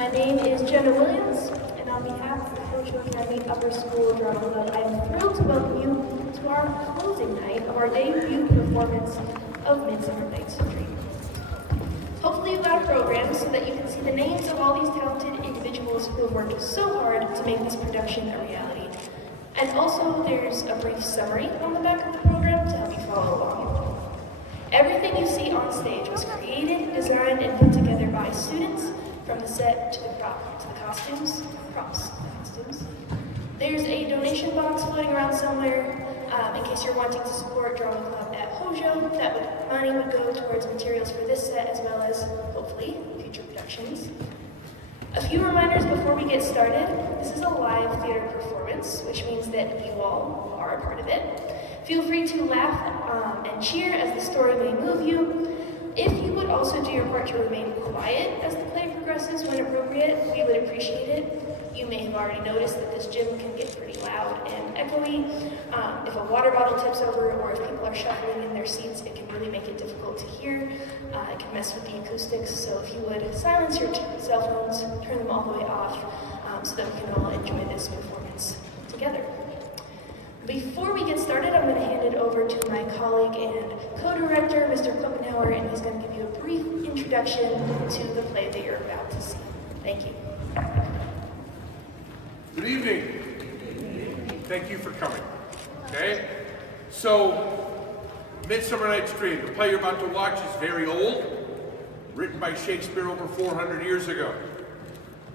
My name is Jenna Williams, and on behalf of the Hozho Academy Upper School Drama Club, I am thrilled to welcome you to our closing night of our debut performance of Midsummer Night's Dream. Hopefully you've got a program so that you can see the names of all these talented individuals who have worked so hard to make this production a reality. And also there's a brief summary on the back of the program to help you follow along. Everything you see on stage was created, designed, and put together by students, from the set to the costumes, props, costumes. There's a donation box floating around somewhere in case you're wanting to support Drama Club at Hozho. Money would go towards materials for this set as well as, hopefully, future productions. A few reminders before we get started. This is a live theater performance, which means that you all are a part of it. Feel free to laugh and cheer as the story may move you. If you would also do your part to remain quiet as the play progresses when appropriate, we would appreciate it. You may have already noticed that this gym can get pretty loud and echoey. If a water bottle tips over or if people are shuffling in their seats, it can really make it difficult to hear. It can mess with the acoustics, so if you would silence your cell phones, turn them all the way off so that we can all enjoy this performance together. Before we get started, I'm going to hand it over to my colleague and co-director, Mr. Kopenhauer, and he's going to give you a brief introduction to the play that you're about to see. Thank you. Good evening. Thank you for coming. Okay? So, Midsummer Night's Dream, the play you're about to watch is very old, written by Shakespeare over 400 years ago.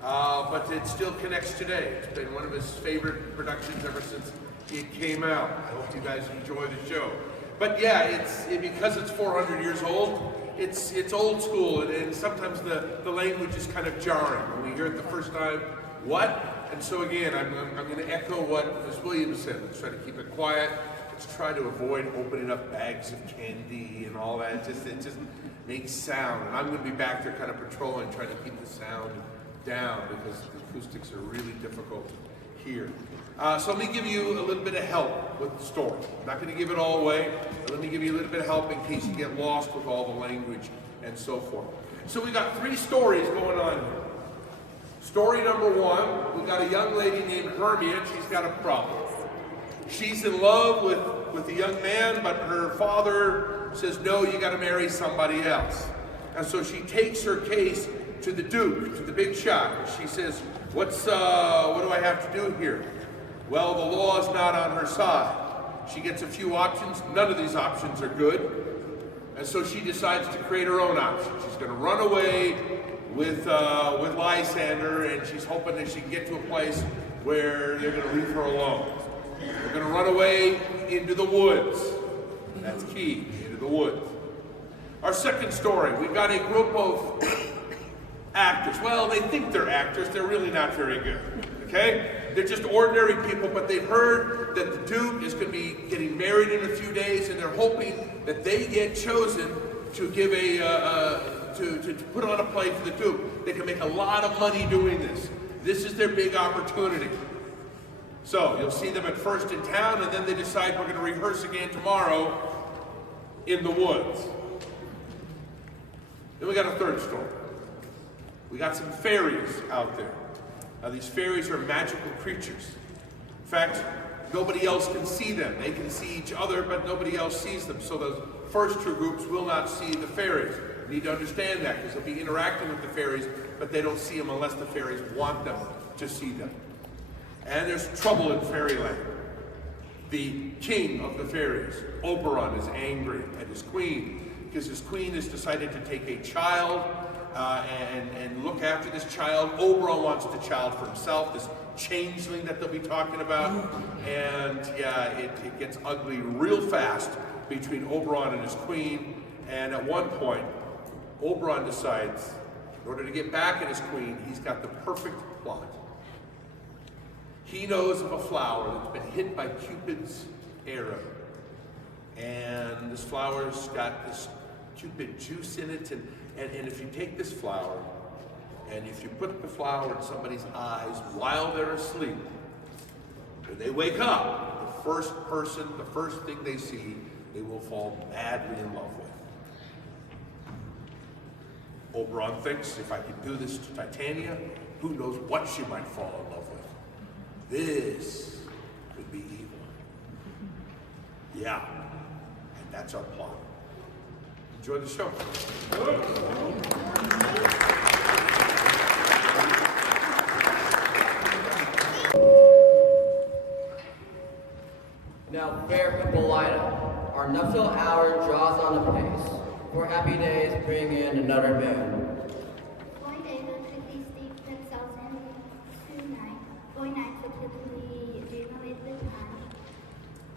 But it still connects today. It's been one of his favorite productions ever since it came out. I hope you guys enjoy the show. But yeah, because it's 400 years old, it's old school, and sometimes the language is kind of jarring. When we hear it the first time, what? And so again, I'm going to echo what Ms. Williams said. Let's try to keep it quiet. Let's try to avoid opening up bags of candy and all that. It just makes sound. And I'm going to be back there kind of patrolling, trying to keep the sound down because the acoustics are really difficult to hear. So let me give you a little bit of help with the story. I'm not going to give it all away, but let me give you a little bit of help in case you get lost with all the language and so forth. So we got 3 stories going on here. Story number 1, we got a young lady named Hermia, and she's got a problem. She's in love with a young man, but her father says, no, you got to marry somebody else. And so she takes her case to the Duke, to the big shot. She says, what do I have to do here? Well, the law is not on her side. She gets a few options. None of these options are good. And so she decides to create her own option. She's going to run away with Lysander, and she's hoping that she can get to a place where they're going to leave her alone. They're going to run away into the woods. That's key, into the woods. Our second story, we've got a group of actors. Well, they think they're actors. They're really not very good, okay? They're just ordinary people, but they've heard that the Duke is going to be getting married in a few days, and they're hoping that they get chosen to give to put on a play for the Duke. They can make a lot of money doing this. This is their big opportunity. So you'll see them at first in town, and then they decide we're going to rehearse again tomorrow in the woods. Then we got a third story. We got some fairies out there. Now these fairies are magical creatures. In fact, nobody else can see them. They can see each other, but nobody else sees them. So the first 2 groups will not see the fairies. You need to understand that because they'll be interacting with the fairies, but they don't see them unless the fairies want them to see them. And there's trouble in fairyland. The king of the fairies, Oberon, is angry at his queen because his queen has decided to take a child and look after this child. Oberon wants the child for himself, this changeling that they'll be talking about. And yeah, it gets ugly real fast between Oberon and his queen. And at one point, Oberon decides, in order to get back at his queen, he's got the perfect plot. He knows of a flower that's been hit by Cupid's arrow. And this flower's got this Cupid juice in it. And if you take this flower, and if you put the flower in somebody's eyes while they're asleep, when they wake up, the first thing they see, they will fall madly in love with. Oberon thinks if I can do this to Titania, who knows what she might fall in love with. This could be evil. Yeah, and that's our plot. Enjoy the show. Now, fair Hippolyta, our nuptial hour draws on apace. For happy days bring in another moon. Boy David quickly steeped themselves in tonight. Boy nights will typically dreamily the time.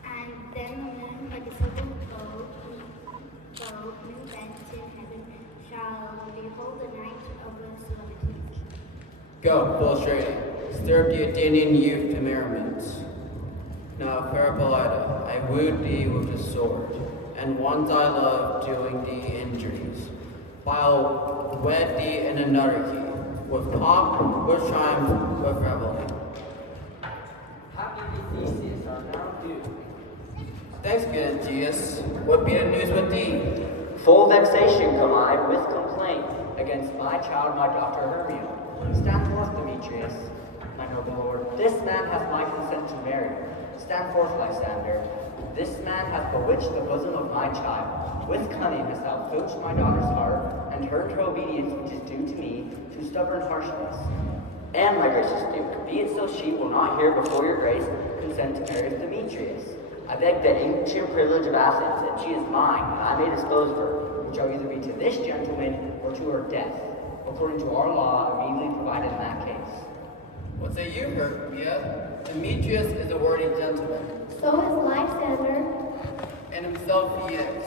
And then the moon, like a silver bow, new bent in heaven, shall behold the night of the solemnity. Go, full straight, stir up the Athenian youth to merriments. Now, fair Hippolyta, I wooed thee with the sword, and once I loved doing thee injuries. I'll wed thee in another key, with pomp, with triumph, with revelry. Happy Theseus are now due. Thanks again, Geus. What be the news with thee? Full vexation come I with complaint against my child, my daughter Hermia. Stand forth, Demetrius, my noble lord. This man hath my consent to marry. Stand forth, Lysander. This man hath bewitched the bosom of my child. With cunning hast thou coached my daughter's heart, and turned her obedience, which is due to me, to stubborn harshness. And, my gracious Duke, be it so she will not hear before your grace consent to marry with Demetrius. I beg the ancient privilege of Athens, and she is mine, and I may dispose of her, which shall either be to this gentleman or to her death, according to our law immediately provided in that case. What say you, Hermia? Demetrius is a worthy gentleman, So is Lysander. and himself he is.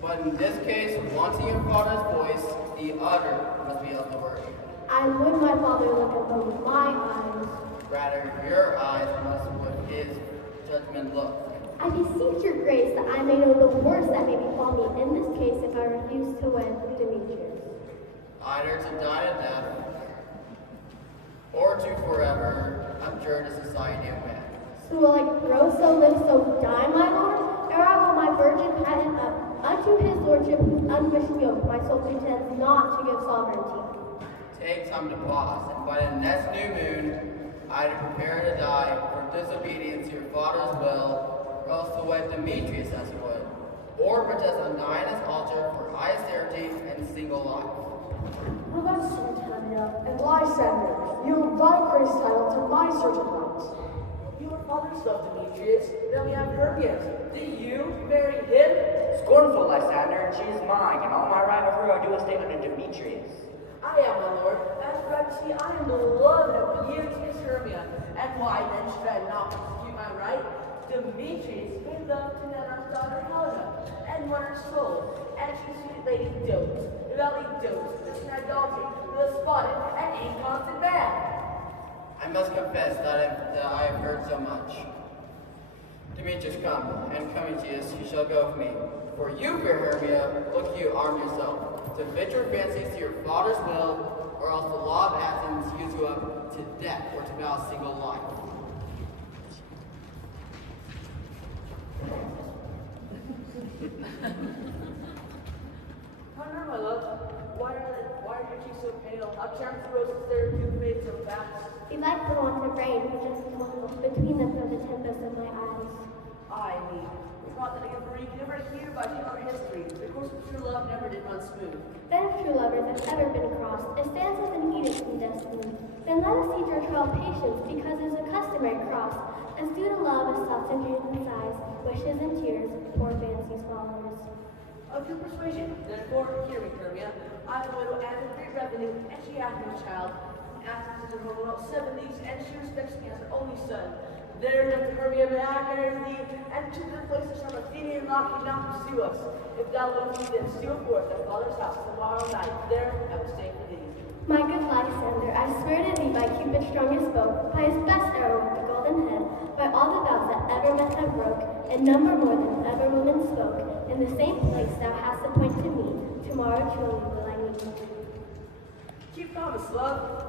But in this case, wanting your father's voice, the other must be of the word. I would my father look at them with my eyes. Rather, your eyes must with his judgment look. I beseech your grace that I may know the worst that may befall me in this case if I refuse to wed Demetrius. Either to die a death, or to forever abjure the society of man. So will I grow so live so die, my lord? Or I will my virgin patent up unto his lordship whose unwished yoke my soul pretends not to give sovereignty. Take time to pause, and by the next new moon, either prepare to die for disobedience to your father's will, or else to wed Demetrius as you would, or protest on Diana's altar for high austerity and single life. Well, that's sweet, Hermia. And Lysander, you thy grace title to my certain rights. Your father's love Demetrius, then we have Hermia's. Did you marry him? Scornful, Lysander, and she is mine, and all my right of her I do estate unto Demetrius. I am, my lord. As for I see, I am beloved of beauteous Hermia. And why then should I not execute my right? Demetrius gave love to Nenar's daughter Helena, and won her soul. And she sweet lady dotes, devoutly dotes, between idolatry, the spotted and inconstant man. I must confess that I have heard so much. Demetrius, come, and coming to you, you shall go with me. For you, fair Hermia, look you arm yourself, to fit your fancies to your father's will, or else the law of Athens use you up to death or to vow a single life. Hunter, my love, why are your cheeks so pale? How chance the roses there you've made so fast? Belike the want of rain which just dwindled between them from the tempest of my eyes. I mean, we thought that a Greek never hear by our history. The course of true love never did run smooth. Then if true lovers have ever been crossed, it stands as an edict from destiny. Then let us teach our trial patience, because it is a customary cross, as due to love as soft and dreams sighs, wishes and tears, poor fancies followers. Of your persuasion, therefore, hear me, Hermia. I am a widow and of great revenue, and she hath no child. Athens is her home about 7 leagues, and she respects me as her only son. There doth Hermia may I marry thee, and to the place of some Athenian law cannot pursue us. If thou wilt me then steal forth thy father's house tomorrow night, there I will stay for thee. My good Lysander, I swear to thee by Cupid's strongest bow, by his best arrow with the golden head, by all the vows that ever men have broke, and number more than ever woman spoke, in the same place thou hast appointed me, tomorrow truly will I meet. Keep promise, love.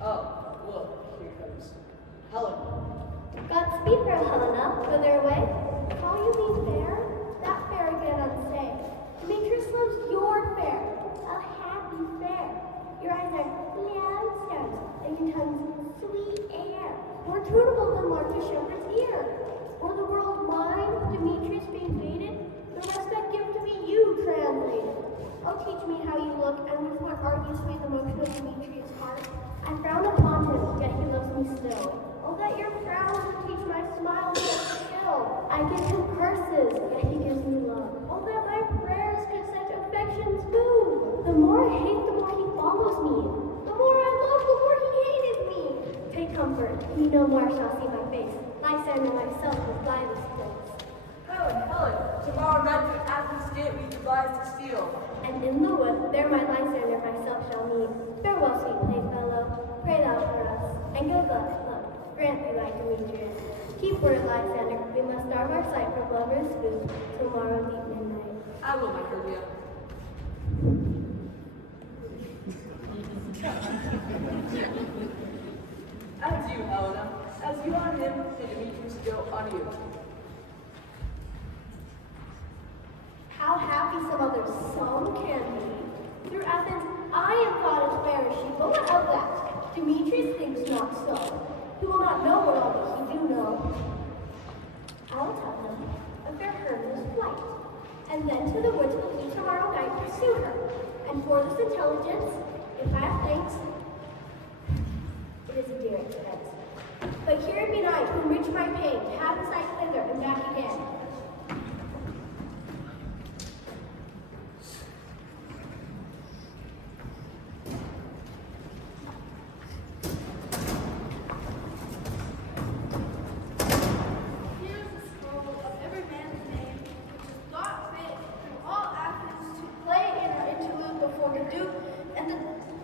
Oh, look, here comes Helen. Godspeed, fair Helena, whither away? Call you me fair? That fair again unsay. Demetrius loves your fair. comfort. He no more shall see my face. Lysander myself will fly this place. Helen, Helen, tomorrow night at Athens gate we devise to steal. And in the wood, there my Lysander myself shall meet. Farewell, sweet playfellow, pray thou for us, and good luck, grant thee thy Demetrius. Keep word, Lysander, we must starve our sight from lovers' food tomorrow deep midnight. I will, my Hermia. As you, Helena, as you on him, may Demetrius go on you. How happy some can be. Through Athens, I am thought as fair as she, but what of that? Demetrius thinks not so. He will not know what all that he do know. I will tell him of their Hermes flight, and then to the woods will he tomorrow night pursue her. And for this intelligence, if I have thanks, it is a dear expense. But here be night, who rich my pain, have his sight thither and back again.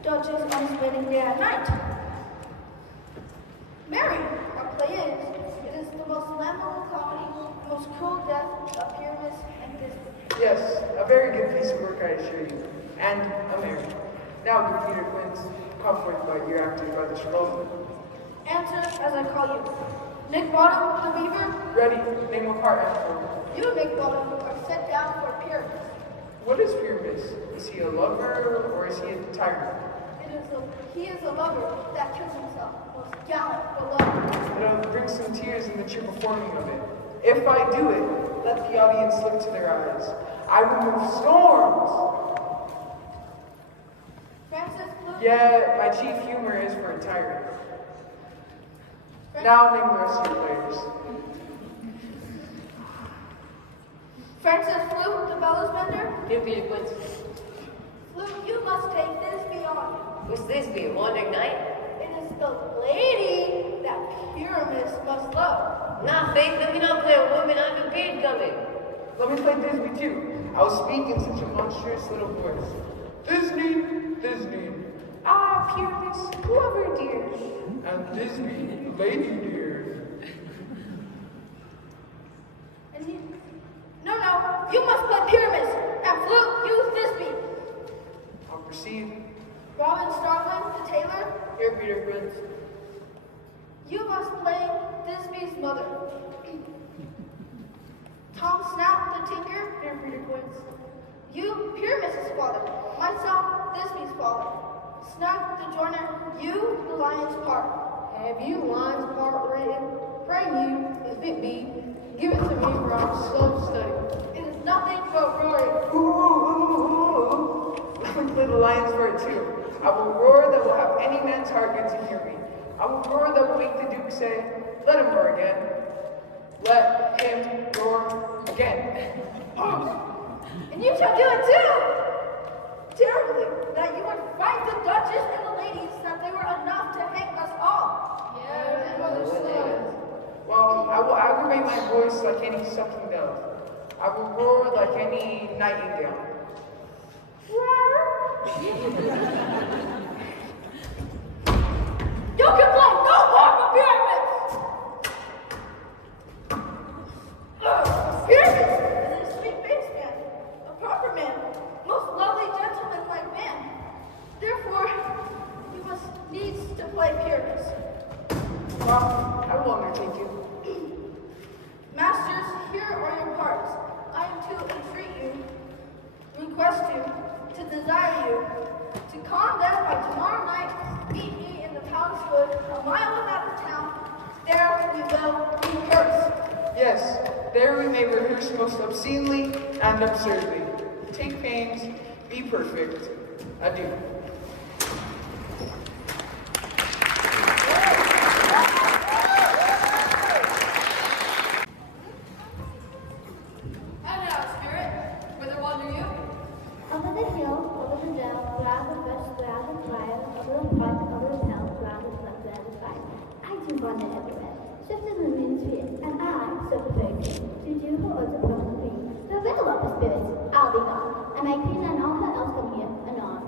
Duchess on his wedding day at night. Mary, our play is. It is the most lamentable comedy, the most cruel death of Pyramus and Thisbe. Yes, a very good piece of work, I assure you. And a merry. Now, good Peter Quince, come forth by your acted by the Charlotte. Answer as I call you. Nick Bottom, the Beaver. Ready, name of heart and form. You, Nick Bottom, are set down for Pyramus. What is Pyramus? Is he a lover or is he a tyrant? He is a lover that kills himself, most gallant for love. It'll bring some tears in the true performing of it. If I do it, let the audience look to their eyes. I will move storms. Francis Blue. Yeah, my chief humor is for a tyrant. Now name the rest of your players. Francis Flute, the bellows bender. Give me a Quince. Flute, you must take this beyond. What's this be, a wandering night? It is the lady that Pyramus must love. Nah, Faith, let me not play a woman, I have a beard coming. Let me play Thisbe too. I will speak in such a monstrous little voice. Thisbe, Thisbe. Ah, Pyramus, whoever dear. And Thisbe, lady dear. And he, no, you must play Pyramus. And Flute, use Thisbe. I'll proceed. Robin Starling, the tailor. Here, Peter Quince. You must play Thisbe's mother. Tom Snout, the tinker. Here, Peter Quince. You, Pyramus' father. Myself, Thisbe's father. Snout, the joiner. You, the lion's part. Have you lion's part written? Pray you, if it be, give it to me for our slow study. It is nothing but roaring. Ooh. Let me play the lion's part too. I will roar that will have any man's heart good to hear me. I will roar that will make the Duke say, let him roar again. Let him roar again. And you shall do it too! Terribly, that you would fight the Duchess and the ladies, that they were enough to hang us all. Well, I will aggravate my voice like any sucking dove. I will roar like any nightingale. You can play no more for Pyramus! Pyramus is a sweet-faced man, a proper man, most lovely gentleman-like man. Therefore, you must needs to play Pyramus. Well, I will undertake you. Masters, here are your parts. I am to entreat you, request you, to desire you, to come then by tomorrow night, meet me in the palace wood, a mile without the town. There we will rehearse. Yes, there we may rehearse most obscenely and absurdly. Take pains, be perfect. Adieu. And now, spirit, whither wander you? Over the hill, over the dell, around the bush, around the fire, over the park, over the hill, around the flood, around the fire. I do wander everywhere, swift as the moon's sphere, and I, so provoked, to do her odds upon the queen. So little up her spirits, I'll be gone, and my queen and all her else come here, anon.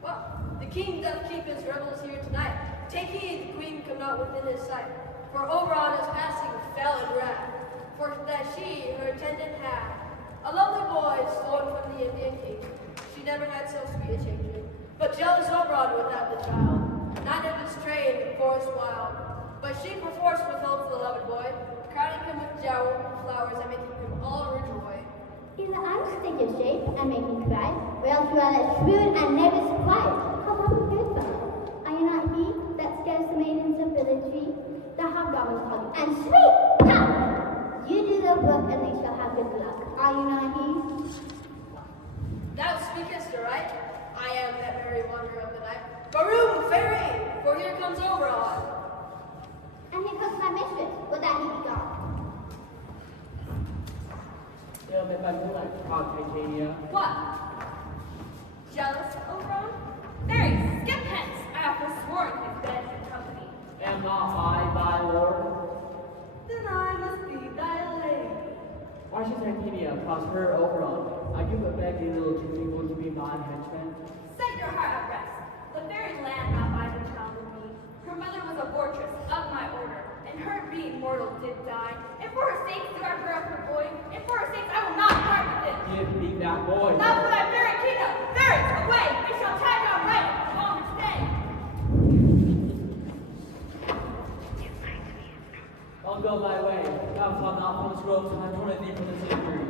Well, the king doth keep his rebels here tonight. Take heed the queen come not within his sight. For Oberon is passing fell and wrath, for that she her attendant had. A lovely boy stolen from the Indian king. She never had so sweet a changeling. But jealous Oberon would have the child, nine of his train in forest wild. But she perforce withholds the loved boy, crowning him with flowers and making him all rejoice. Either I'm stick of shape and make him cry, or else you are that shrewd and never quiet. How about a good fellow? Are you not he that scares the maidens of village? The hobgoblins call you, and sweet power! You do the work and they shall have good luck. Are you not he? Thou speakest aright. I am that merry wanderer of the night. Baroom, fairy, for here comes Oberon. And here comes my mistress. Would that he be gone? They'll make my moonlight proud, Titania. What? Jealous, Oberon? Fairy, skip hence! I have forsworn his bed and company. Am not I thy lord? Then I must be thy lady. Why should Titania cross her Oberon? I do but beg thee, little two people, to be mine henchmen. Set your heart at rest. The fairy land not by the child of me. Her mother was a fortress of my order, and her being mortal did die. And for her sake do I bear up her boy, and for her sake I will not part with it. Give me that boy. Not for thy fairy kingdom. Fairies, away! They shall tie down right a longer stay. I'll go thy way. Thou shalt not punish ropes, and I torn thee from the slavery.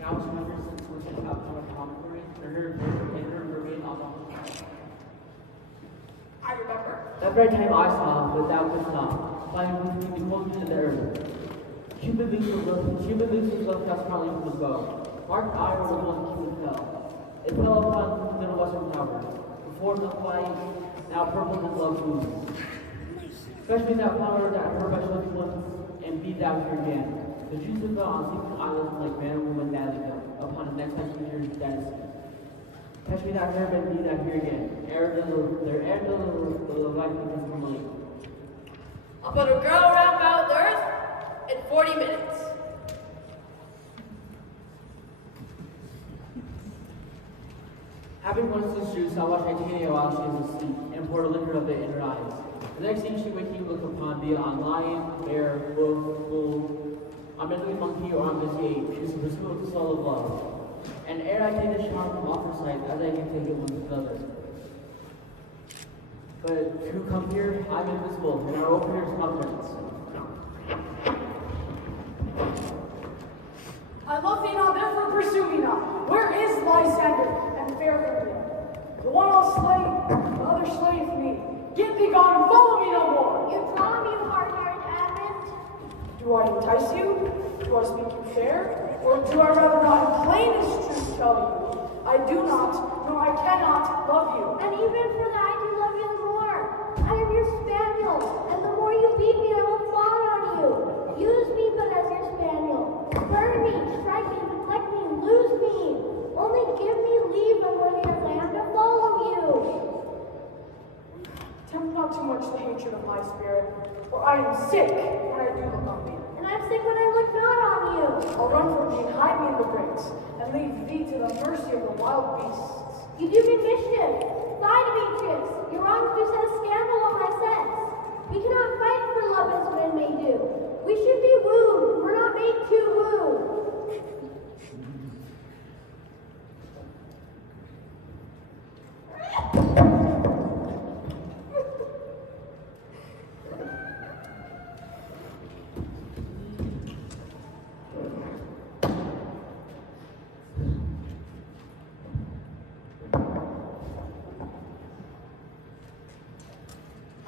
Now she understands which is outcome of commentary, and her remain on the I remember. that very time I saw, but thou couldst not, finding between the closer to the earth. Cupid loosed himself desperately from his bow. Mark and I were the one Cupid fell. It fell upon the western tower, before the flight, now purple his love wounds. Fetch me that flower that her vegetables once, and be thou here again. The juice fell on sleeping islands like man or woman madly upon the next time future's dynasty. Catch me that herb and be thou here again. Ere the life becomes from late. I'll put a girl around about the earth in 40 minutes. Having once this juice, I watch Titania while she is asleep, and pour liquor of it in her eyes. The next thing she waking look upon, be it on lion, bear, wolf, bull, on meddling monkey, or on busy ape, she is the pursuit of the soul of love. And ere I take the shot from off her sight, as I can take it one with another. But who come here? I'm invisible, and our opener's confidence. I love thee not, therefore pursue me not. Where is Lysander and fair Hermia? The one I'll slay, the other slayeth me. Get thee gone and follow me no more. You draw me, hard-hearted Advent. Do I entice you? Do I speak you fair? Or do I rather not in plainest truth tell you? I do not, nor I cannot love you. And even for that I do love you the more. I am your spaniel, and the more you beat me, I will fawn on you. Use me but as your spaniel. Burn me, strike me, neglect me, lose me. Only give me leave and worthy of land to follow you. Tempt not too much the hatred of my spirit, for I am sick when I do look on thee. And I'm sick when I look not on you. I'll run from thee and hide me in the brakes, and leave thee to the mercy of the wild beasts. You do me mischief. Fly, Demetrius. Your wrongs do set a scandal on my sense. We cannot fight for love as men may do. We should be wooed. We're not made to woo.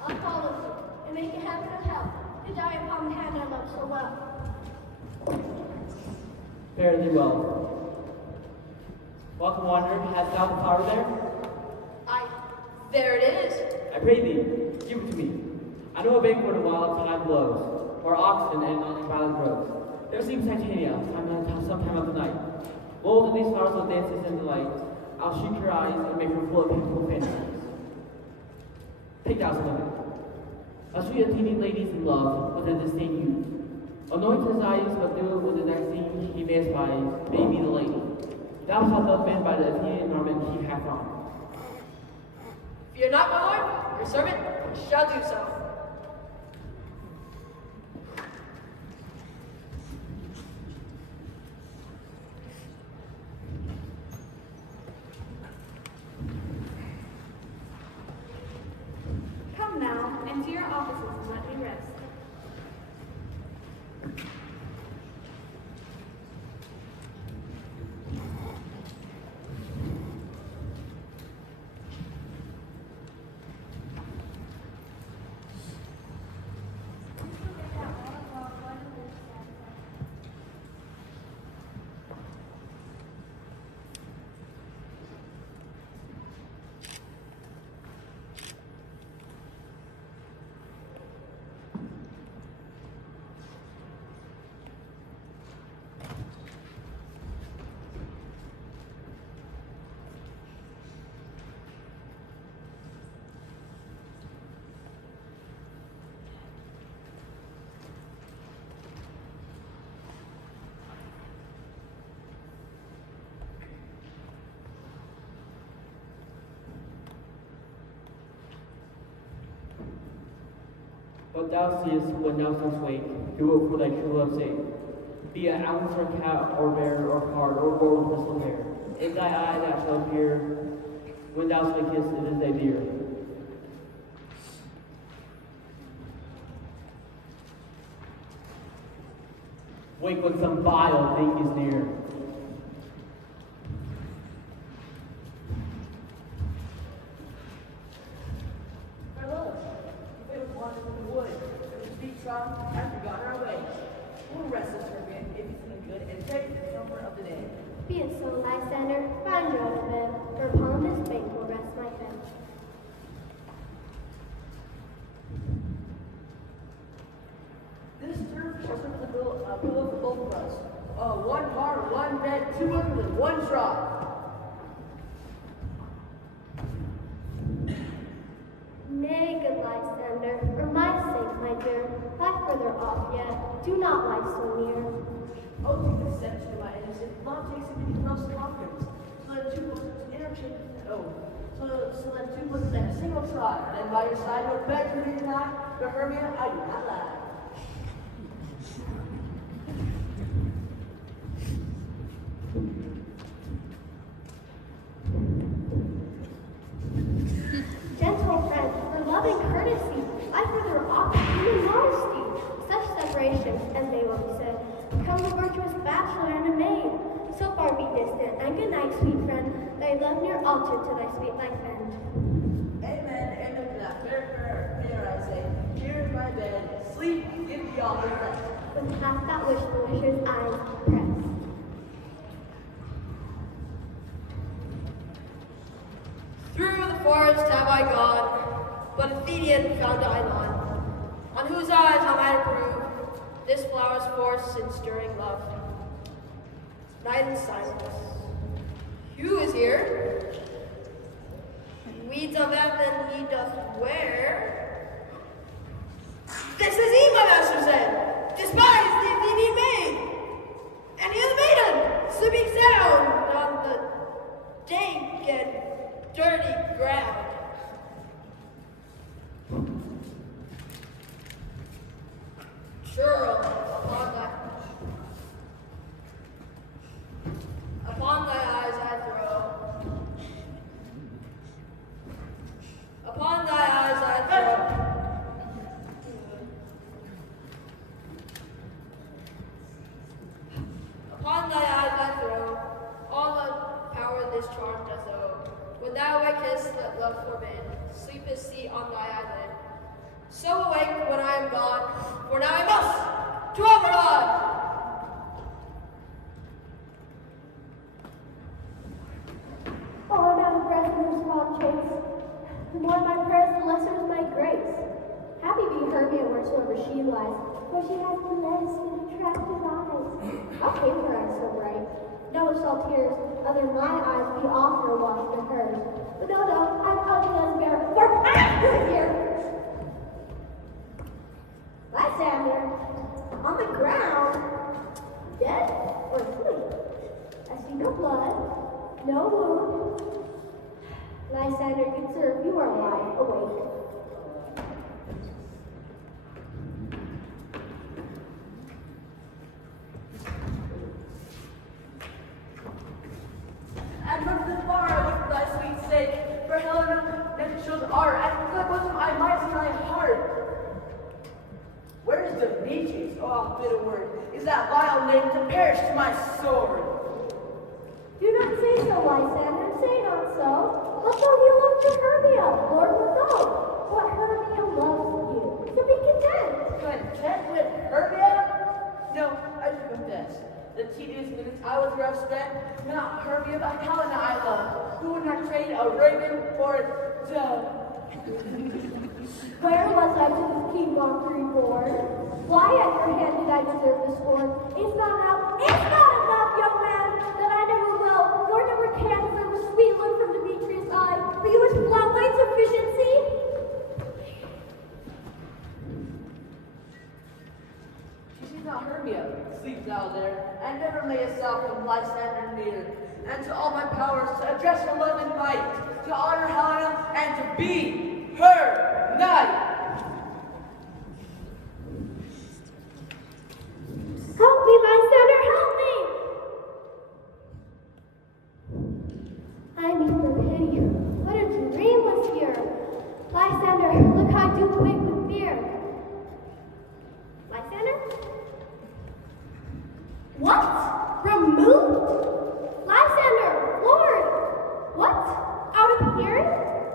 I'll follow you and make a heaven of hell to die upon the hand I love so well. Fare thee well. Welcome, wanderer. Hast thou the flower there? There it is. I pray thee, give it to me. I know a banquet while time blows, or oxen and on violet groves. There seems Titania, sometime of the night. Bold in these flowers with dances and delight, I'll shoot your eyes and make her full of beautiful fantasies. Take thou women. I'll shoot attending ladies in love with a disdain youth. Anoint his eyes, but do it with the next thing he may espy, may be the lady. Thou shalt love men by the Athenian garment he hath on. Fear not, my lord, your servant shall do so. Come now, into your offices and let me rest. What thou seest when thou dost wake, do it for thy true love's sake. Be it ounce or cat or bear or card or boar with bristled hair. In thy eye that shall appear, when thou wakest, it is thy dear. Wake when some vile thing is near. Be it so, Lysander, find your own bed, for upon this bank will rest my head. This turf shall serve as a pillow for both of us. One car, one bed, 2 women with 1 straw. Nay, good Lysander, for my sake, my dear, lie further off yet. Do not lie so near. Oh, take this sentence to my innocent. Love takes him into most conference. So that 2 persons interchange. So that 2 persons at a single trot. And then by your side, no better to deny. But Hermia, I do not lie. Gentle friend, for love and courtesy, lie further off human modesty. Such separation, as they will be said, becomes a virtuous bachelor and a maid. So far be distant, and good night, sweet friend. Thy love near altar to thy sweet life end. Amen, amen to that. Fair, I say. Here is my bed. Sleep, give me all the rest. With half that wish the wisher's eyes pressed. Through the forest have I gone, but Athenian found I none, on whose eyes I might approve this flower's force in stirring love. Night and silence. Who is here? Weeds of Evan he doth wear. This is he, my master said. Despise the Athenian maid, and he the maiden, sleeping sound on the dank and dirty ground. Churl upon thy eyes I throw. Upon thy eyes I throw. Upon thy eyes I throw. All the power this charm does owe. When thou wakest, let love forbid. Sleepest see on thy eyelid. So awake when I am gone, for now I must to abroad. Oh, I'm out of breath in this wild chase. The more my prayers, the lesser is my grace. Happy be Hermia wheresoever she lies, for she has blessed and attractive eyes. How came her eyes so bright? No shall tears whether my eyes be oftener washed than hers. But no, I'm ugly as a bear, for I'm good here. Lysander, on the ground, dead or asleep. I see no blood, no wound. Lysander, good sir, you are alive, awake. And from the far with thy sweet sake, for Helena never shows art, and from thy bosom I might see thy heart. Where is Demetrius? Oh, how bitter word is that vile name to perish to my sword. Do not say so, Lysander, say not so. Although you love to Hermia, Lord without. But Hermia loves you, so be content. Content with Hermia? No, I should confess. The tedious minutes I was rough spent, not Hermia, but Helena I love, who would not trade a raven for a dove. Where was I to this king mockery born? Why at your hand did I deserve the scorn? It's not enough, young man, that I never will, nor never can deserve a sweet look from Demetrius' eye, for you was bluntly insufficiency. She's not Hermia, sleep thou there, and never mayest thou from Lysander near, and to all my powers to address her love and might, to honor Helena, and to be her knight. Help me, Lysander, help me! I mean for pity. What a dream was here. Lysander, look how I do quake with fear. Lysander? What? Removed? Lysander, Lord! What? Out of hearing?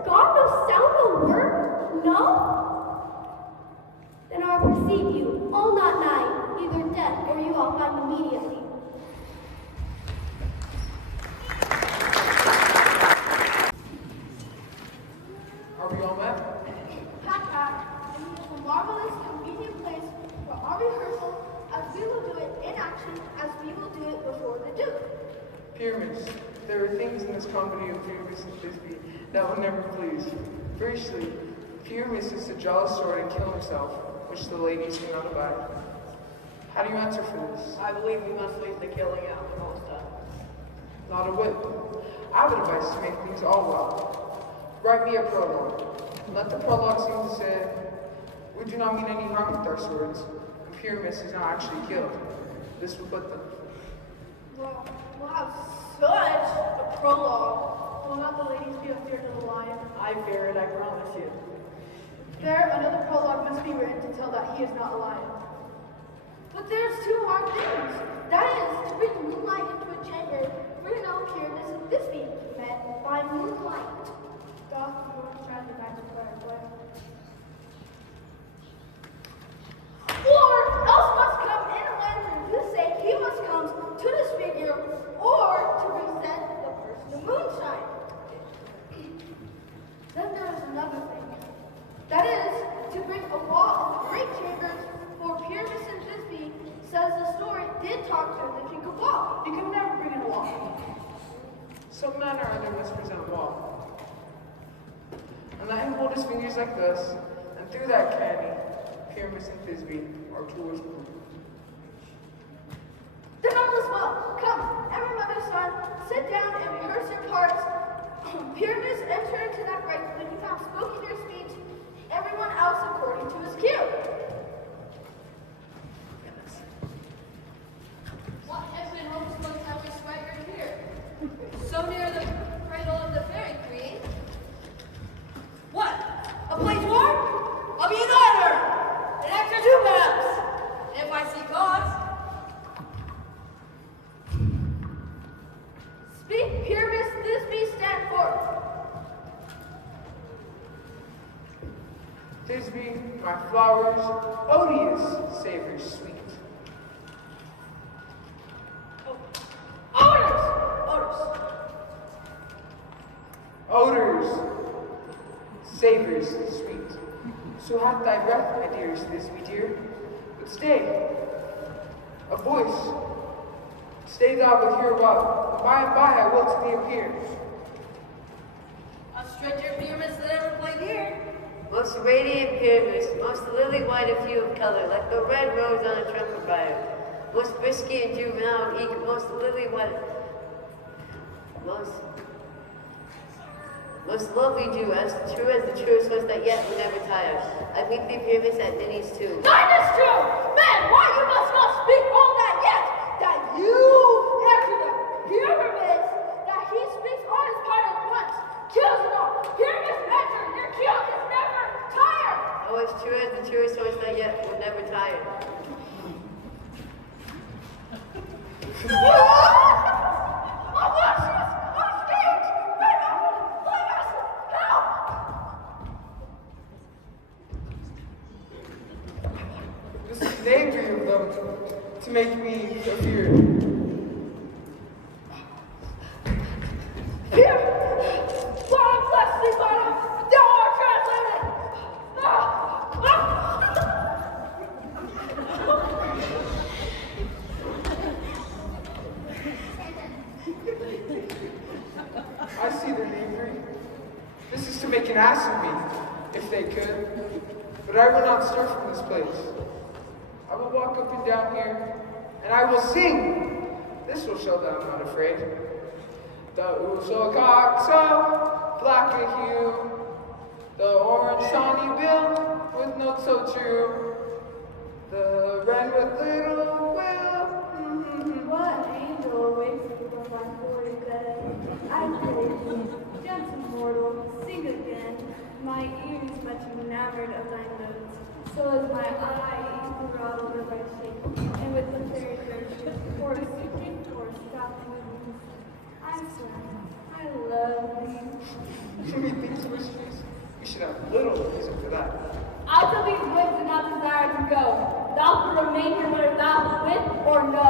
Gone, no sound, no word? No? Then I'll perceive you, all not nigh, either death or you I'll find immediately. Are we all met? Pack, and it is a marvelous, convenient place for our rehearsal, as we will do it in action, as we will do it before the Duke. Pyramids. There are things in this comedy of Pyramus and Thisbe that will never please. Firstly, Pyramus is to draw a sword and kill himself, which the ladies do not abide. How do you answer for this? I believe we must leave the killing out when all is done. Not a whit. I have a device to make things all well. Write me a prologue. Let the prologue seem to say, we do not mean any harm with our swords, and Pyramus is not actually killed. This will put them. Well, we'll have such a prologue. Will not the ladies be afeard of the lion? I fear it, I promise you. There, another prologue must be written to tell that he is not a lion. But there's two hard things. That is, to bring moonlight into a chamber, where no pureness and this being met by moonlight. Doth your tragic night require boy? Or else must come in a lantern who say he must come to disfigure or to reset the person of moonshine. Then there is another thing. That is, to bring a wall in the great chambers, for Pyramus and Thisbe says the story did talk to the king of law. You can never bring in a wall. Some man or other must present wall. And let him hold his fingers like this, and through that cranny, Pyramus and Thisbe are tools proof. Then all is well. Come, every mother's son, sit down and rehearse your parts. Pyramus, enter into that right when you have spoken your speech, everyone else according to his cue. What heaven hopes most have we swaggered here? So near the cradle of the fairy queen. What? A place war? I'll be an honor! An extra two perhaps! And if I see cause. Speak, Pyramus, Thisbe, stand forth. Thisbe, my flowers, odious, savors sweet. Orders! Odors, savors sweet. So hath thy breath, my dearest Thisbe dear. But stay, a voice, Stay thou but here a while, and by and by I will to thee appear. A stranger pyramids that ever played here. Most radiant pyramids, most lily white of hue of color, like the red rose on a trumpet briar. Most frisky and juvenile and eager, most lily white, most lovely Jew, as true as the truest was that yet will never tire. I meet the pyramids at Ninny's tomb. That is true! Man, why you must not speak all that yet? That you enter the pyramids, that he speaks all his part at once, kills it all. Pyramids enter, your kill is never tired! Oh, as true as the truest was that yet will never tire. This is knavery of them to make me afeard. Here! Bottom, fleshly bottom! Thou art translated! I see their knavery. This is to make an ass of me, if they could. But I will not stir from this place. I will walk up and down here, and I will sing. This will show that I'm not afraid. The Hozho cock black a hue, the orange tawny bill with notes so true, the wren with little will. What angel wakes me from my hoary bed? I pray thee, gentle mortal, sing again. My ear is much enamored of thy notes, so is my eye enthralled over thy shape, and with the fairy dirge, or soothing or stop moving. I swear, I love thee. Methinks we should have little reason for that. Out of these woods do not desire to go. Thou wilt remain here whether thou wilt or no.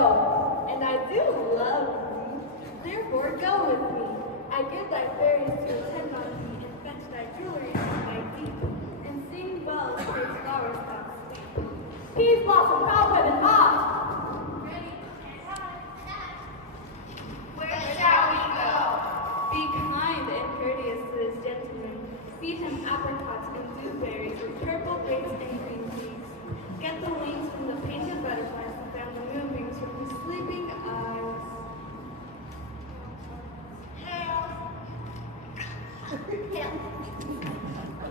And I do love thee. Therefore go with me. I give thy fairies to attend on thee, and fetch thy jewelry from thy deep, and sing bells to its flowers that sleep. Peas blossom, proud women, ah! Ready and high. Where shall we go? Be kind and courteous to this gentleman. Feed him apricots and dewberries with purple grapes and green peas. Get the wings from the painted butterflies and fan the moonbeams from his sleeping eyes.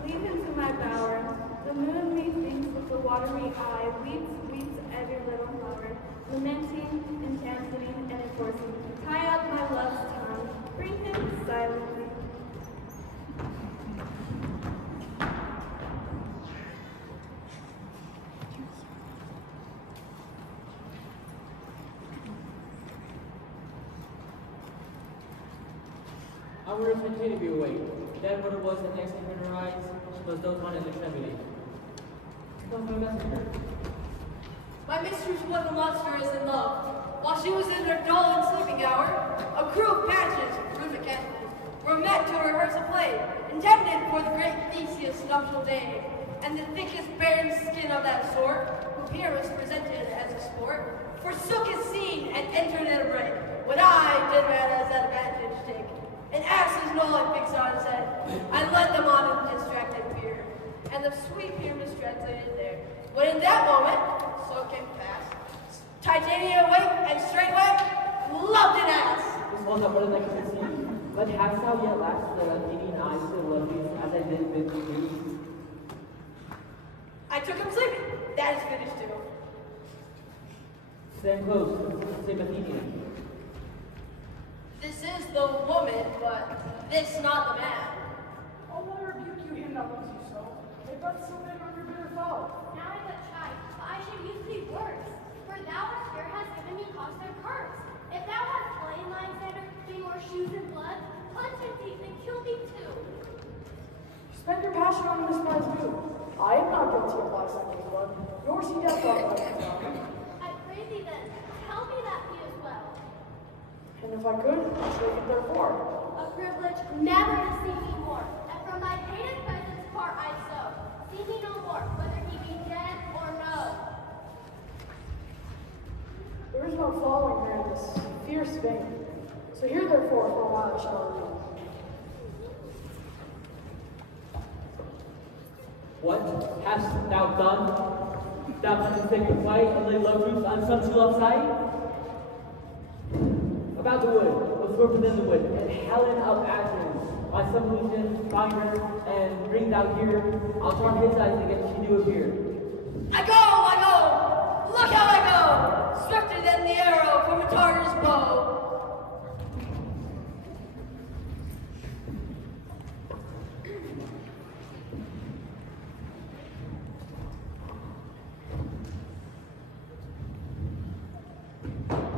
Lead him to my bower. The moon methinks with the watery eye weeps every little flower, lamenting and chanting and enforcing. Tie up my love's tongue, bring him silently. I would have continued to be awake. Then what it was that next came in her eyes was those one in the trembling. What's my messenger? My mistress was a monstrous in love. While she was in her dull and sleeping hour, a crew of pageants, rude mechanicals, were met to rehearse a play, intended for the great Theseus' nuptial day. And the thickest barren skin of that sort, who here was presented as a sport, forsook his scene and entered in a break. What I did rather as that advantage take. An ass's null I fixed on his head. I led them on in distracted fear, and the sweet fear was translated there. When in that moment, so came fast, Titania awake and straightway loved an ass. This was not better than I could conceive. But hast thou yet lacked the Athenian eyes to love thee as I did with you? I took him sleeping. That is finished too. Stand close, same Athenian. This is the woman, but this not the man. Oh, I rebuke you, him that loves you so. They but so big on your bitter foe. Now I but try, but I should use thee words. For thou here hast given me cause to curse. If thou hadst slain Lysander, thing or shoes in blood, punch him deep and kill thee too. Spend your passion on this man's mood. I am not guilty of Lysander's blood, nor is he death on my account. I pray thee then, tell me that he is well. And if I could, I should make it therefore. A privilege never to see me more, and from thy hated presence part I so. See me no more, whether he be dead or no. There is no following her in this fierce vein. So here therefore for a while I shall remain. What hast thou done? Thou hast taken flight and laid low troops on some true love sight? About the wood, was swerved within the wood, and Helen of Athens, by some illusion, find her, and bring thou here. I'll charm his eyes against she do appear. I go! Look how I go! Swifter than the arrow from a Tartar's bow.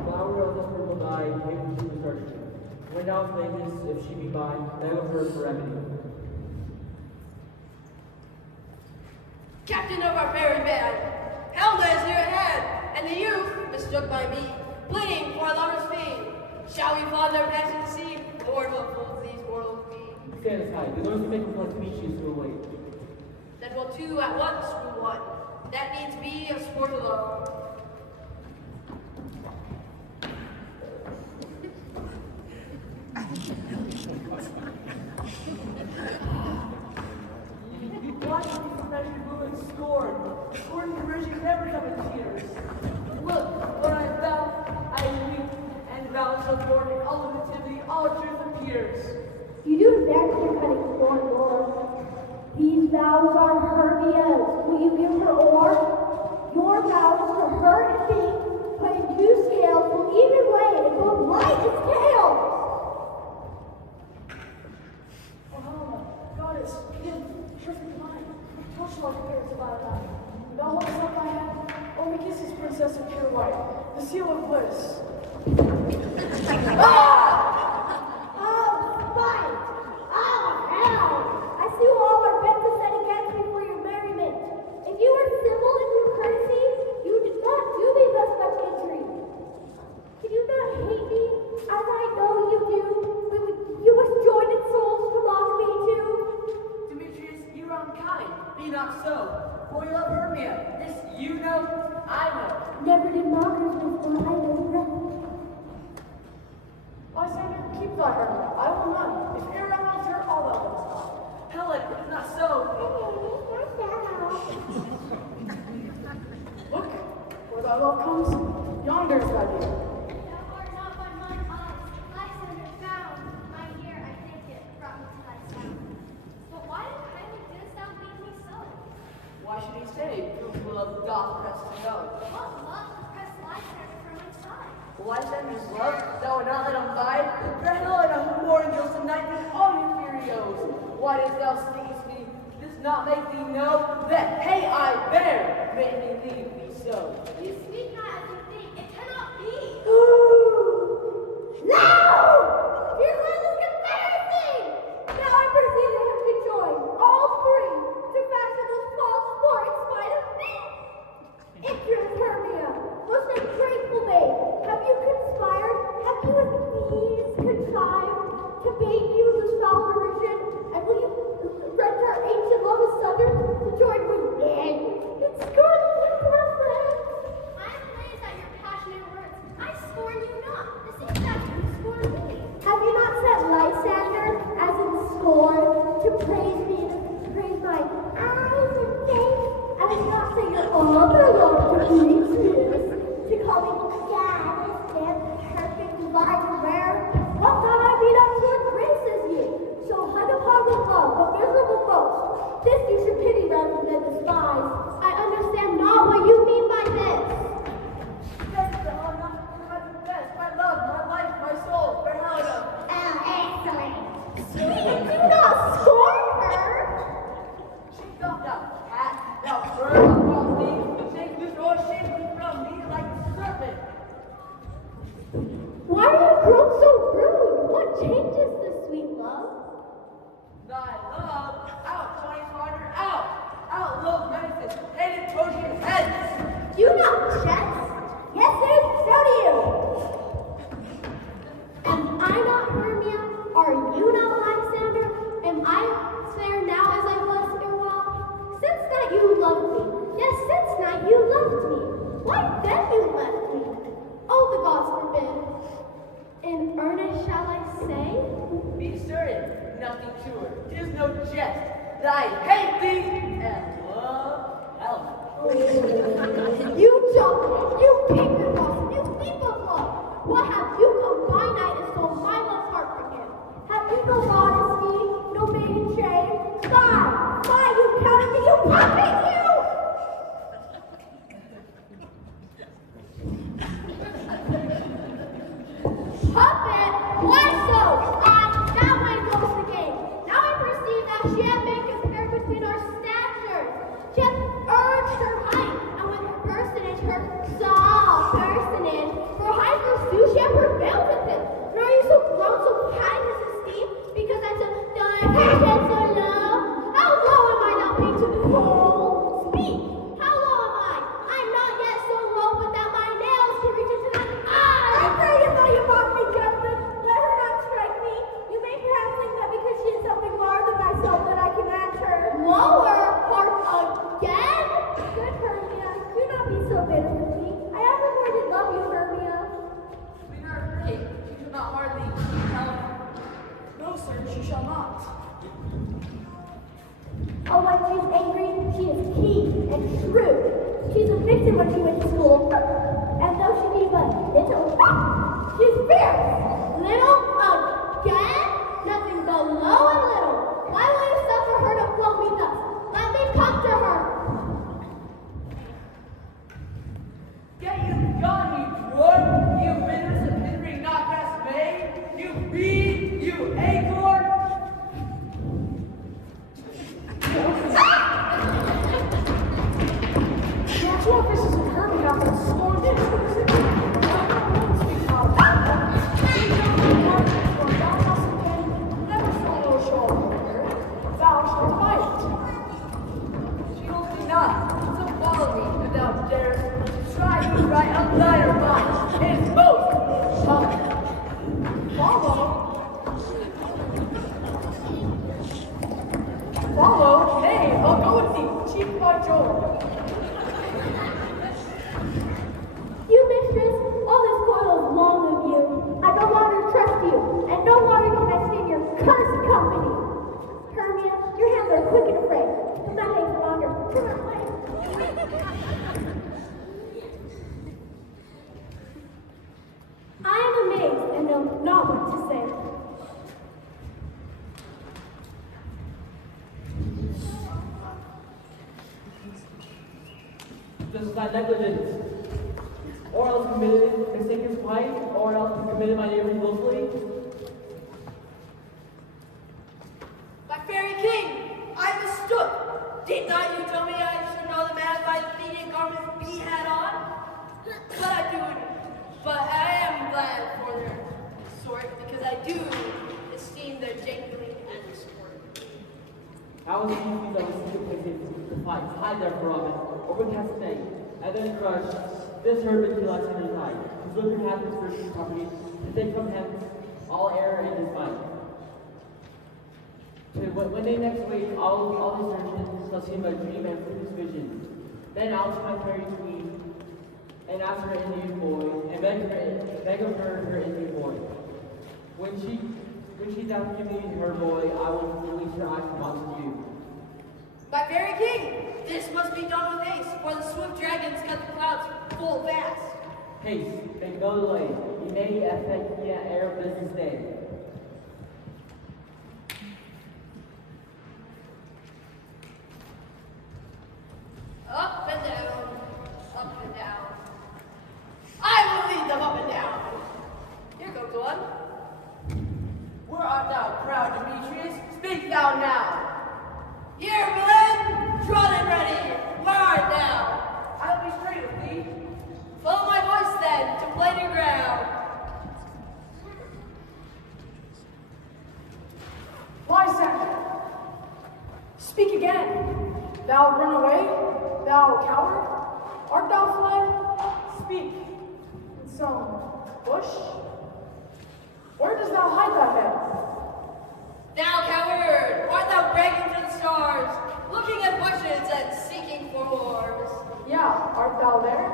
Flower of this purple dye, able to the search. When thou blameless, if she be mine, then with her for remedy. Captain of our fairy band, Helga is here ahead, and the youth, mistook by me, pleading for a lover's fee. Shall we follow their passion sea, or what fools these mortals be? Stand aside, the noise you make reflects species to await. Then will two at once rule one. That needs be of sport alone. Watch me from measure blue and scorn. Scorn and derision never come in tears. Look, when I vow, I weep, and vows of glory, all of nativity, all truth appears. You do exactly your cutting scorn, Lord. These vows are Hermia's. Will you give her or? Your vows to her and me, put in two scales, will even weigh and both light and scales. Goddess, give perfect mind. Touch like hairs of our life. Thou holds up my hand, only kisses princess of pure white, the seal of bliss. Fight! Hell! I see you all are bent to set against me for your merriment. If you were civil in your courtesy, you did not do me thus much injury. Can you not hate me, as I know you do, when you must join in souls to mock me too? Demetrius, you are unkind. Be not so. For we love Hermia. This you know, I know. Never did mockers before I know. Lysander, keep thy Hermia. I will none. If e'er I want her, all thou wouldst not. Helen, it is not so. Look, where thy love comes, yonder is thy dear. Thou art not by mine eyes, Lysander found. My ear, I think it, brought me to thy sound. But why kindly didst thou leave me so? Why should he stay? Whom love doth press to go. What love to press Lysander from my side? Lysander's love, thou would not let him bide. For Helena, who more endures the night than all inferiors. Why dost thou stingest me? Does not make thee know that, hey, I bear, may me leave me so. You speak not as you think, it cannot be. No! Your little Confederacy! Now I perceive they have been joined, all three, to fashion this false sport in spite of me. Interest, Hermia, most ungrateful maid, have you conspired, have you with thieves contrived to bait me with this foul derision, and will you rend our ancient love asunder to join with men in scorn of your poor friend? I am amazed at your passionate words. I scorn you not. The same that you scorn me. Have you not set Lysander as in scorn to praise me and to praise my eyes and face? And I do not say your other love to Demetrius, to call me goddess and perfect, divine, and rare? What thought I be not to a prince as you? So hunt upon with love, but miserable folks. This you should pity rather than despise. I understand not what you mean by this. Yes, Helena, for my defense, my love, my life, my soul, for Helena. Excellent. So you do not scorn her. She doth thou cat, thou bird, thou false thief, take loose or shame from me like a serpent. Why are you grown so rude? What changes this sweet love? Thy love, out, Tony Carter, out! Out, love medicine, hated Trojan heads! Do not jest. Yes, dude, so do you. Am I not Hermia? Are you not Lysander? Am I fair now as I was erewhile? Since that you loved me, yes, since that you loved me, why then you left me? Oh, the gods forbid. nothing to her. It is no jest that I hate thee and love Helen. You jumped, you paper boss, you thief of love. What have you come by night and stole my love's heart from him? Have you no modesty, no maiden shame? Fie, you counted me, you puppet, you! Puppet? Why so? That way goes the game. Now I perceive that she had been compared between our statures. She hath urged her height, and with her personage, her tall personage, for height forsooth she hath prevailed with him. Nor are you so grown, so high in his esteem, because I'm so dark and so low? How low am I not being to behold? Speak! How low am I? I'm not yet so low, but that my nails can reach into the eye. I pray you, though you mock me, gentlemen, let her not strike me. You may perhaps think that because she is something lower than myself that I can match her. Lower? Again? Good Hermia, do not be so bitter with me. I evermore did love you, Hermia. Sweetheart, pray, she shall not hardly tell. No, sir, she shall not. Oh, when she's angry, she is keen and shrewd. She's a vixen when she went to school. And though she be but little, she's fierce. Little again? Nothing but low and little. Why will you suffer her to float me thus? Let me come to her. Get you gone, you drug, you bitterness of hindering not best made, you bead, you acorn. Your two officers of Hermia have been scorned into the never saw no show of her. Thou shalt fight. She holds me not, so follow me, if thou darest. Try to right up thy mind. It is both public. Follow. Follow? Nay, I'll go with thee, chief by George. You, mistress, all this spoil is long of you. I no longer trust you, and no longer can I stand your cursed company. Hermia, your hands are quick and afraid. But that takes longer. Come on, way. I am amazed and know not what to say. This is not negligence. Or else committed mistaken spite, or else committed my neighbor willfully. My fairy king, I mistook. Did not you tell me I should know the man by the pleating garments he had on? But I am glad for their sort, because I do esteem their jangling and their sport. How is it used of a secret places to fight, hide their promise, overcast night, and then crush this herb into less in his eye, whose liquor hath his virtue property, to take from him all error in his mind. When they next wake, all his urgent shall seem a dream and fruitless vision. Then out to my fairy queen, and ask her Indian boy, and beg of her Indian boy. When she doth give me her boy, I will release her eyes from unto you. My fairy king, this must be done with haste, for the swift dragons cut the clouds full fast. Haste, make no delay. You may affect the air of business day. Up and down, up and down. I will lead them up and down. Here goes one. Where art thou, proud Demetrius? Speak thou now. Here, Glenn, drawn and ready. Where art thou? I'll be straight with thee. Follow my voice then to plainer ground. Lysander, speak again. Thou run away? Thou coward? Art thou fled? Speak. In some bush? Where dost thou hide thy head? Thou coward, art thou begging to the stars, looking at bushes and seeking for orbs? Yeah, art thou there?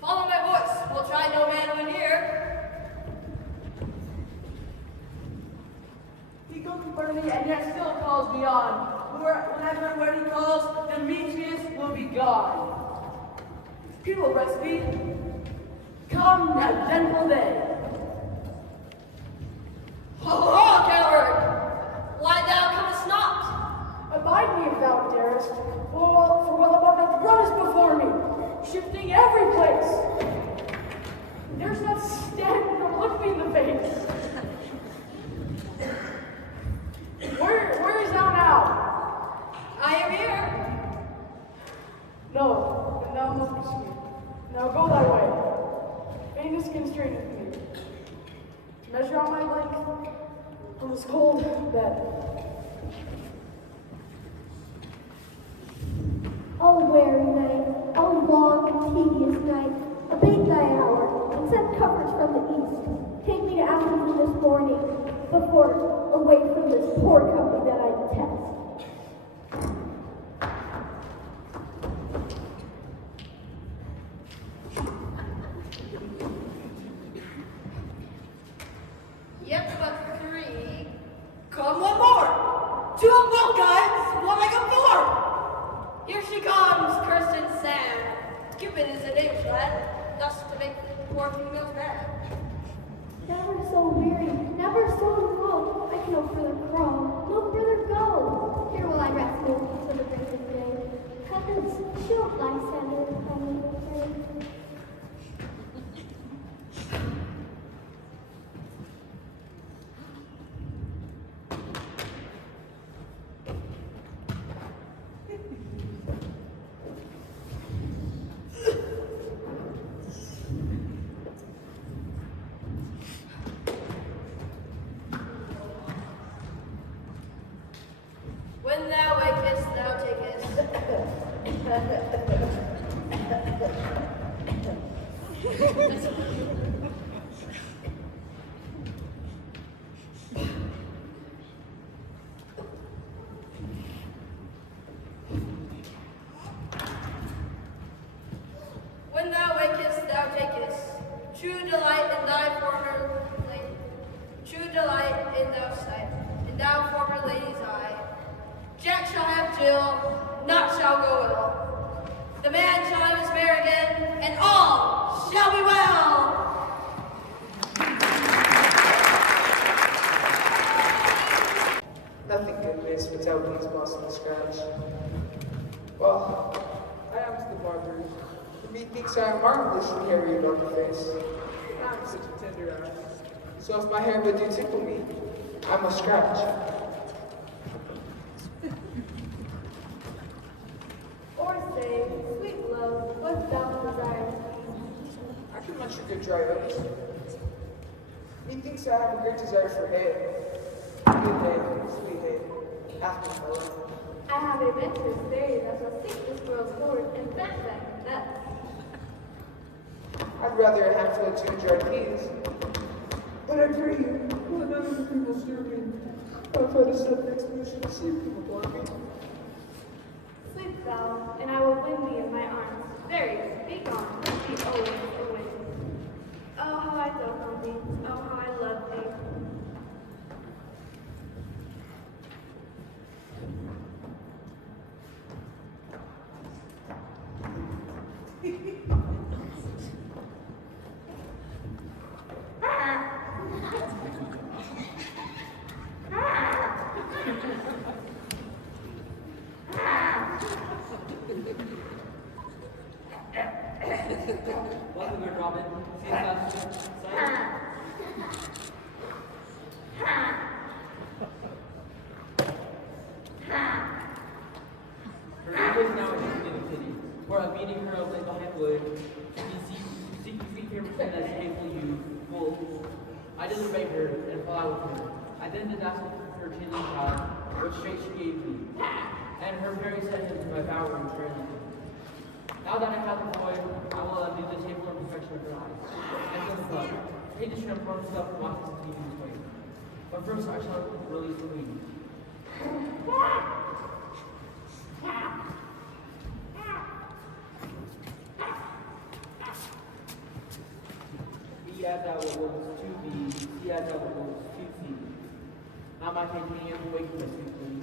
Follow my voice, we'll try no man would hear. for me and yet still calls me on. Whenever and when he calls, Demetrius will be gone. He will rest me. Come, now, gentle day. Ho, coward! Why thou comest not? Abide me if thou darest, for what above runnest before me, shifting every place. There's not stand nor look me in the face. Where is thou now? I am here. No, and thou must be sweet. Now go thy way. Venus constraineth me. Measure out my length on this cold bed. O weary night, O long and tedious night, abate thy hour, and send comforts from the east. Take me to Athens this morning, before away from this poor company that I detest. Yep, but three. Come one more. Two up well, guys. One like a four. Here she comes, Kirsten Sam. Cupid is a name, lad, thus to make poor females mad. Never so weary, never so low, I can no further crawl, no further go. Here will I rest till the break of day. Heavens, shield Lysander, I will pray. When thou wakest, thou takest. When thou wakest, thou takest. True delight in thy former lady. True delight in thy sight, in thou former lady's eye. Jack shall have Jill, naught shall go ill. The man shall have his mare again, and all shall be well. Nothing good, miss, without these Boston scratch. Well, I am to the barber. Methinks I am marvelously hairy about the face. I am such a tender eye. So if my hair would do tickle me, I must scratch. Or say, sweet love, what thou desires. I could munch a good dry oats. Methinks I have a great desire for hay. Good hay, sweet hay. Ask me, my love. I have a venturous fairy that shall seek this world's hoard and fetch back the best. I'd rather a handful of two dried peas. But I pray you, let none of the people stir me. I've had a sudden expedition to see people upon me. Sleep thou, and I will win thee in my arms. Fairy, be gone, be always away. Oh, how I dote on thee, oh, how I love thee. Welcome, Lord Robin. See us outside. Her name is now in the city, where I'm meeting her in the Highwood. You seek here between that hateful youth, wolf. I didn't beg her and fall out with her. I then did ask her changing child, which straight she gave me, and her very sent him to my bower and turned. Now that I have the boy, I will do the table of perfection of her eyes. And go to the club. Pay the shrimp for himself and watch his TV this way. But first I shall release the queen. Be as thou wouldst to be, see as thou wouldst to see. Now my titanium wake me, sweet queen.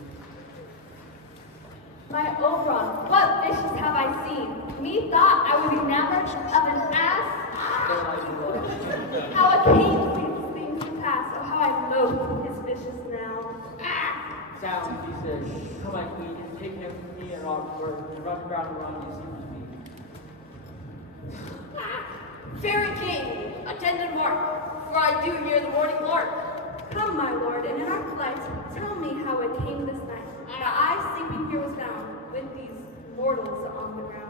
My Oberon, what visions have I seen? Methought I was enamored of an ass. How a king leads things to pass. Oh, how I loathe his vicious now. Sound, he says, come my queen, and take him from me and Rockford, and run round and round you secret me. Fairy king, attend and mark, for I do hear the morning lark. Come, my lord, and in our flight, tell me how it came this night that I sleeping here was found with these mortals on the ground.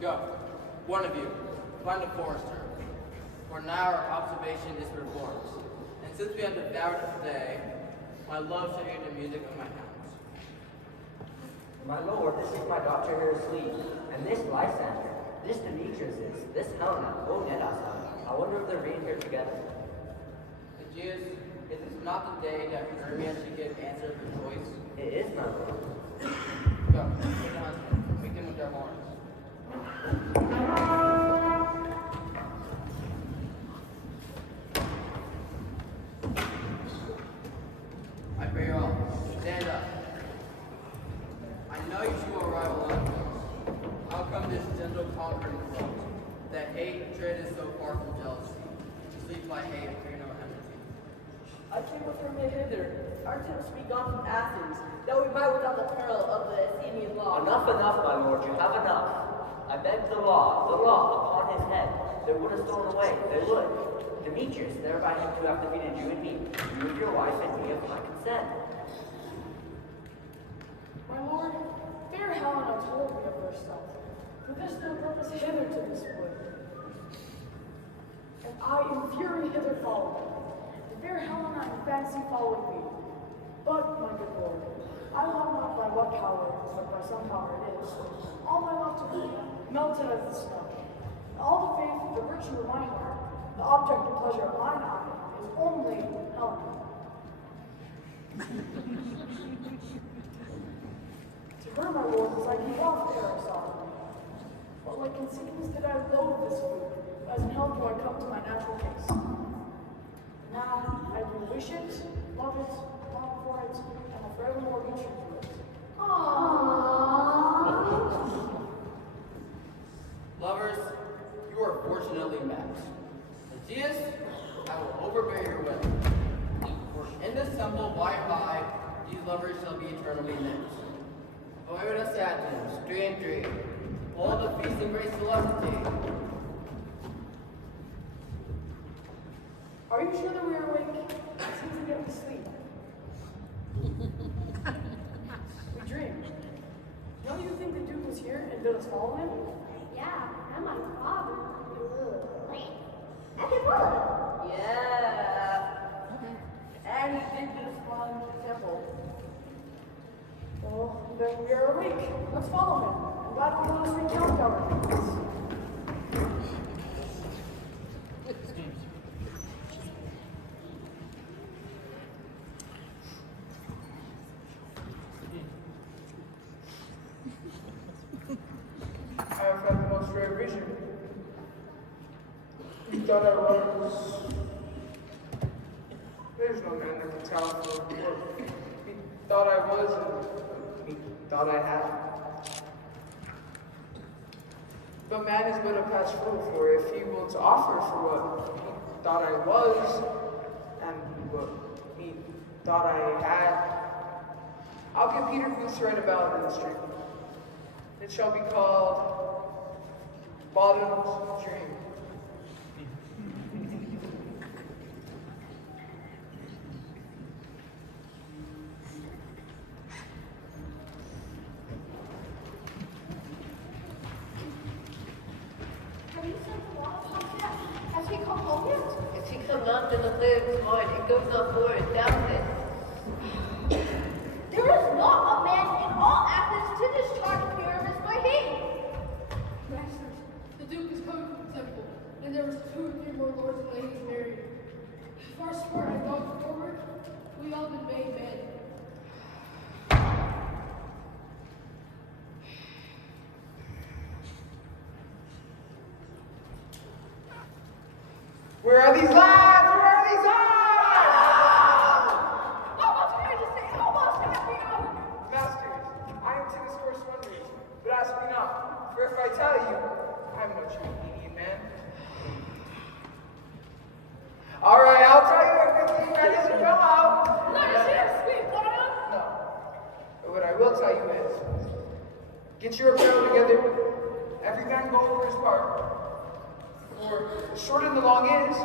Go, one of you, find a forester. For now our observation is performed. And since we have devoured it today, my love shall hear the music of my hounds. My lord, this is my daughter here asleep, and this Lysander, this Demetrius is, this Helena, oh Nedasa. I wonder if they're reading here together. Aegeus, is this not the day that Hermia should give answer of her choice? It is, my lord. Go, take the huntsmen, meet them with their horns. I pray you all, stand up. I know you two will arrive alone. How come this gentle conquering float, that hatred is so far from jealousy? Sleep by hate, fear no enmity. I came with Hermia hither. Our attempts to be gone from Athens, that we might without the peril of the Athenian law. Enough, my lord, you have enough. I beg the law upon his head. They would have stolen away, they would. Demetrius, thereby him to have defeated you and me, you and your wife and me of my consent. My lord, fair Helena told me of herself, for this no purpose hither to this wood. And I in fury hither followed. The fair Helena in fancy followed me. But, my good lord, I love not by what power, but by some power it is. All my love to me melted as the snow. All the faith, the virtue of my heart, the object of pleasure of mine eye, is only Helena. To her, my lord, was like a waft ere I saw her. But like in sickness did I loathe this food, as in health do I come to my natural case. Now I do wish it, love it, long for it, and will forevermore be true to it. Lovers, you are fortunately met. Aegeus, I will overbear your wedding. For in this temple by and by, these lovers shall be eternally knit. Away with us Athens, 3 and 3. All the feast and great solemnity. Are you sure that we are awake? It seems to get to sleep. We dreamed. Don't you think the Duke was here and bid us follow him? Yeah, and my father. And his mother. Yeah. And he did bid us follow him to the temple. Well, then we are awake. Let's follow him. And God will let us recount our deeds. I have had the most rare vision. You thought I was. There's no man that can tell for the work. He thought I was, and he thought I had. But man is but a past fool, for if he will to offer for what he thought I was, and what he thought I had, I'll get Peter Goose right about in the street. It shall be called Bottom's Dream. Have you sent the water pump yet? Has he come home yet? If he come up and the lives on, it goes not forward down it. There is not a man in all Athens to discharge Pyramus by hate. Masters, the Duke is coming from the temple, and there was 2 or 3 more lords and ladies married. Far sport I gone forward, we all been made men. Where are these lads? Where are these lads? Almost here to say, almost happy hour. Masters, I am to discourse wonders, but ask me not, for if I tell you, I am no true Athenian man. All right, I'll tell you everything that isn't come out. Let us hear, sweet bottom. No, but what I will tell you is, get your apparel together, every man go over his part. For the short and the long is,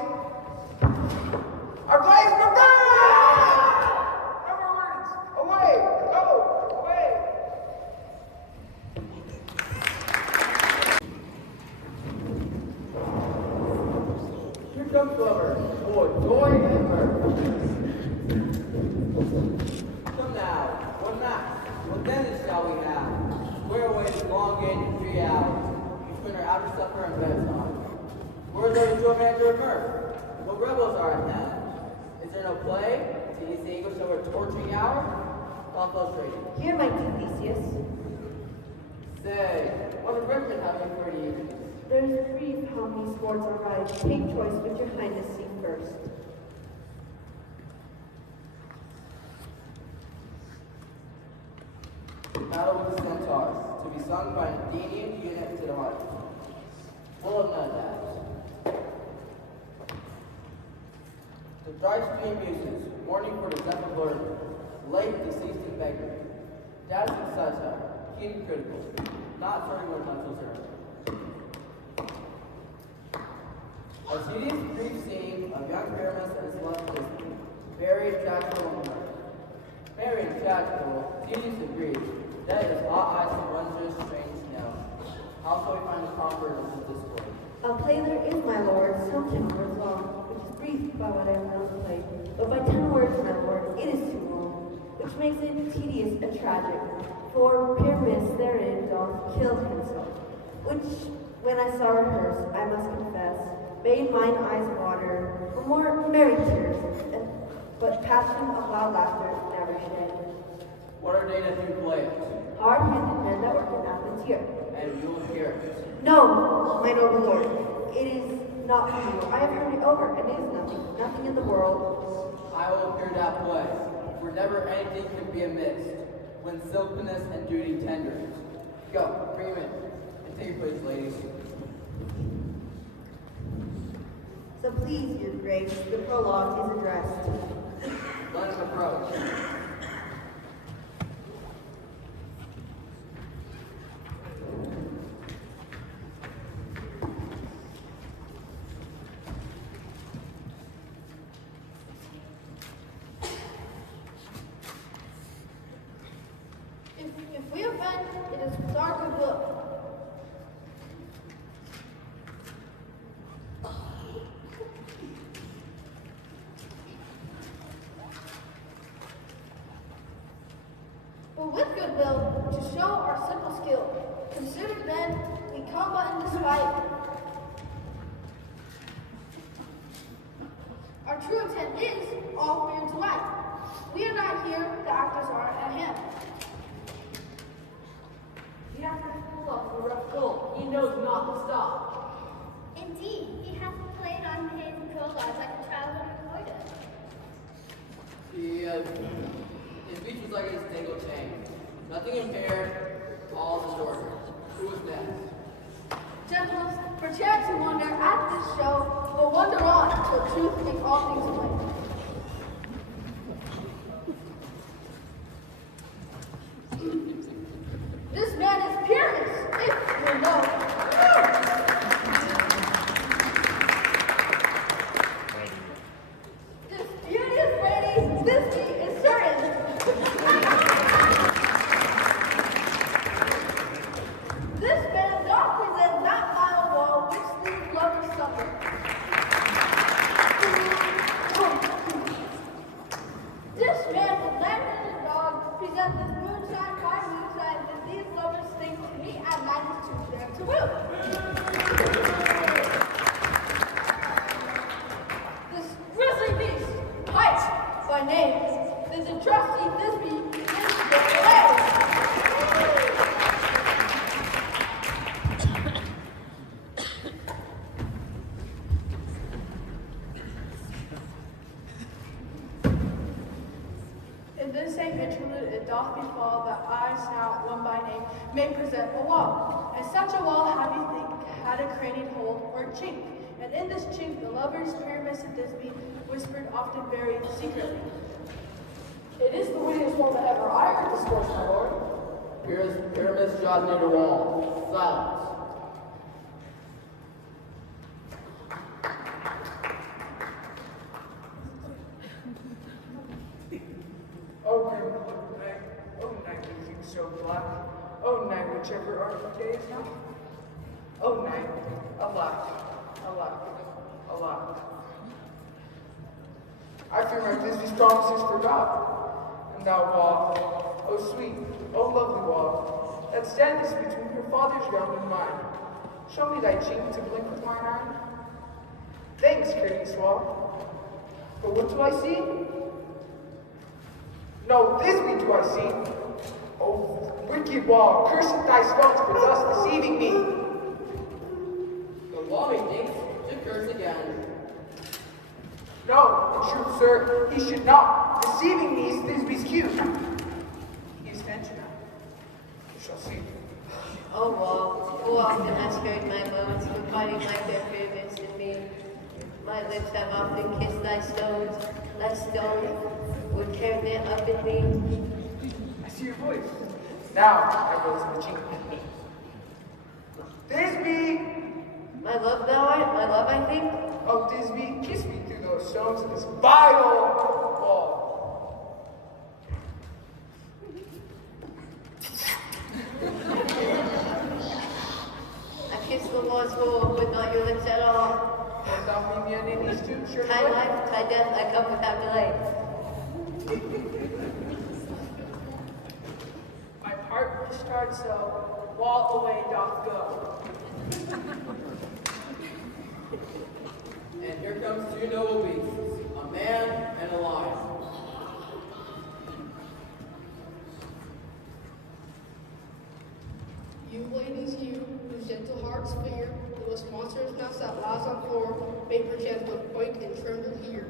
our blaze will burn! No more words. Away! Go! Away! Here comes Lover, for joy and mirth. Come now, what mass, what then shall we have? Square away this long gate in 3 hours, between our after supper and bedtime. Where are those to a measure of mirth? What rebels are at hand? Is there no play? To ease the anguish of a torturing hour? I'll frustrate you. Here, my dear Theseus. Say, what refreshment have you for the evening? There's a brief how many sports are right. Take choice which your highness see first. Battle with the centaurs, to be sung by an Athenian unit to the heart. Full of none that. The thrice stream muses, mourning for the death of Lord, late deceased in beggary. Dads and satire, keen and critical, not serving with mental service. A tedious brief scene of young Pyramus and his love sister, buried tragicable on earth. Merry and tragicable, tedious and grief, that is hot eyes and wondrous strange now. How shall we find the comfort of this discord? A play there is, my lord, some 10 words long, which is brief by what I have known to play. But by 10 words, my lord, it is too long, which makes it tedious and tragic. For Pyramus therein doth kill himself, which, when I saw rehearsed, I must confess, made mine eyes water for more merry tears, but passion of loud laughter never shed. What are they that do play it? Hard-handed men that work in Athens here. And you will hear it. No, my noble lord, it is not for you. I have heard it over, and it is nothing in the world. I will hear that play, for never anything can be amiss, when silkiness and duty tender it. Go, bring him in, and take your place, ladies. So please, your grace, the prologue is addressed. Let him approach. If we offend, it is with our good will. But with goodwill, to show our simple skill, consider then we come but in despite. Our true intent is all fair to life. We are not here, the actors are at hand. The actor pulled off the rough goal. He knows not to stop. Indeed, he has played on his prologue like a child unrecorded. His speech was like a single chain. Nothing impaired, all disorder. Who was next? Gentles, perchance you wonder at this show, but wonder on till truth makes all things plain. This man is Pyramus, may present a wall. And such a wall, how do you think, had a crannied hole or chink? And in this chink, the lovers, Pyramus and Thisbe, whispered often very secretly. It is the wittiest wall that ever I heard discourse, my lord. Pyramus draws near the wall. Silence. Oh, grim night, oh night with you so black, oh night whichever art day is not. Oh night, alack, alack, alack. I fear my Thisbe's promises forgot, and thou wall, oh sweet, oh lovely wall, that standest between her father's realm and mine, show me thy cheek to blink with mine eye. Thanks, courteous wall, but what do I see? No, Thisbe do I see. Oh, wicked wall, cursed thy stones for thus deceiving me. The wall, methinks, should curse again. No, in truth, sir, he should not. Deceiving me is Thisbe's cue. He is venture now. We shall see. Oh, wall, who often has heard my moans, confiding my fair Pyramus in me. My lips have often kissed thy stones, like stone would carry it up in me. I see your voice. Now I go to the chink. Thisbe! My love thou art, my love I think. Oh, Thisbe, kiss me through those stones of this vile wall. I kiss the walls whole, but not your lips at all. Wilt thou meet me in these two short Tie life, tie death, I come without delay. My heart discharged so, wall away doth go. And here comes two noble beasts, a man and a lion. You ladies, you, whose gentle hearts fear, the most monstrous mouse that lies on floor, may perchance but quake and tremble here.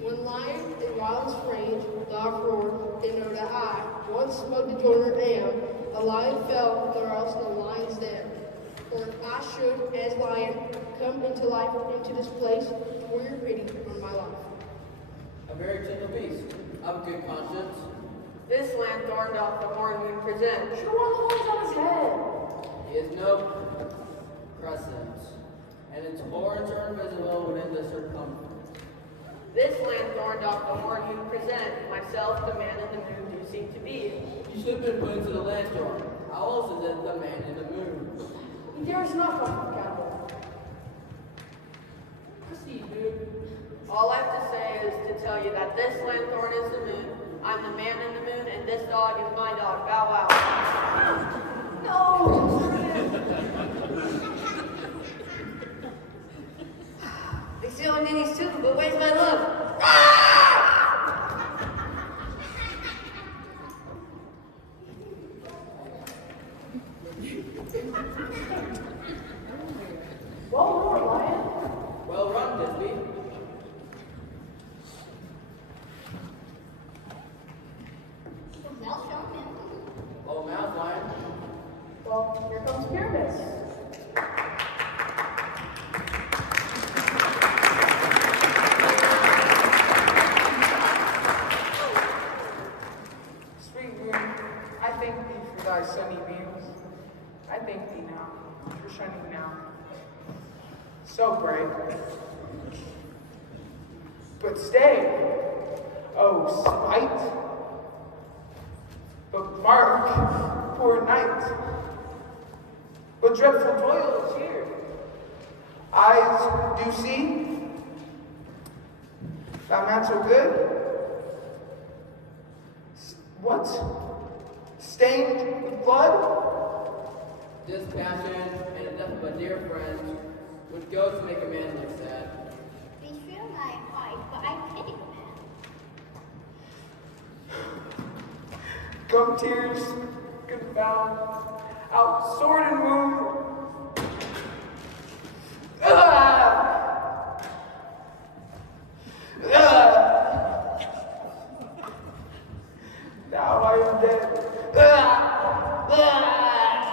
One lion, in wildest rage, loud roared, and know that I, once smug the joiner am, a lion fell, nor else no lion's there. For if I should, as lion, come into life, into this place, for your pity on my life. A very gentle beast, of good conscience. This lanthorn doth the morning present. Show on the holes on his head. He is no crescent, and its horns are invisible within the circumference. This lanthorn doth the morning present. Myself, the man in the moon, do seem to be. You should have been put into the lanthorn. How else is it the man in the moon? He dares not come from Cattle. Proceed, dude. All I have to say is to tell you that this lanthorn is the moon, I'm the man in the moon, and this dog is my dog. Bow wow. No! They still in these too, but where's my love? Well roared, lion. Well run, Thisbe. Well shown, man. Oh, mouse lion. Well, here comes Pyramus. Sweet moon, I thank thee for thy sunny beams. I thank thee now for shining now. So bright. But stay, oh spite. But mark, poor night. What dreadful toil is here? Eyes do see? Thou man so good? What? Stained with blood? This passion and the death of a dear friend would go to make a man look sad. Be sure my heart, but I pity the man. Gum tears, confound, out sword and wound. Ah! Ah! Now I am dead. Ah! Ah!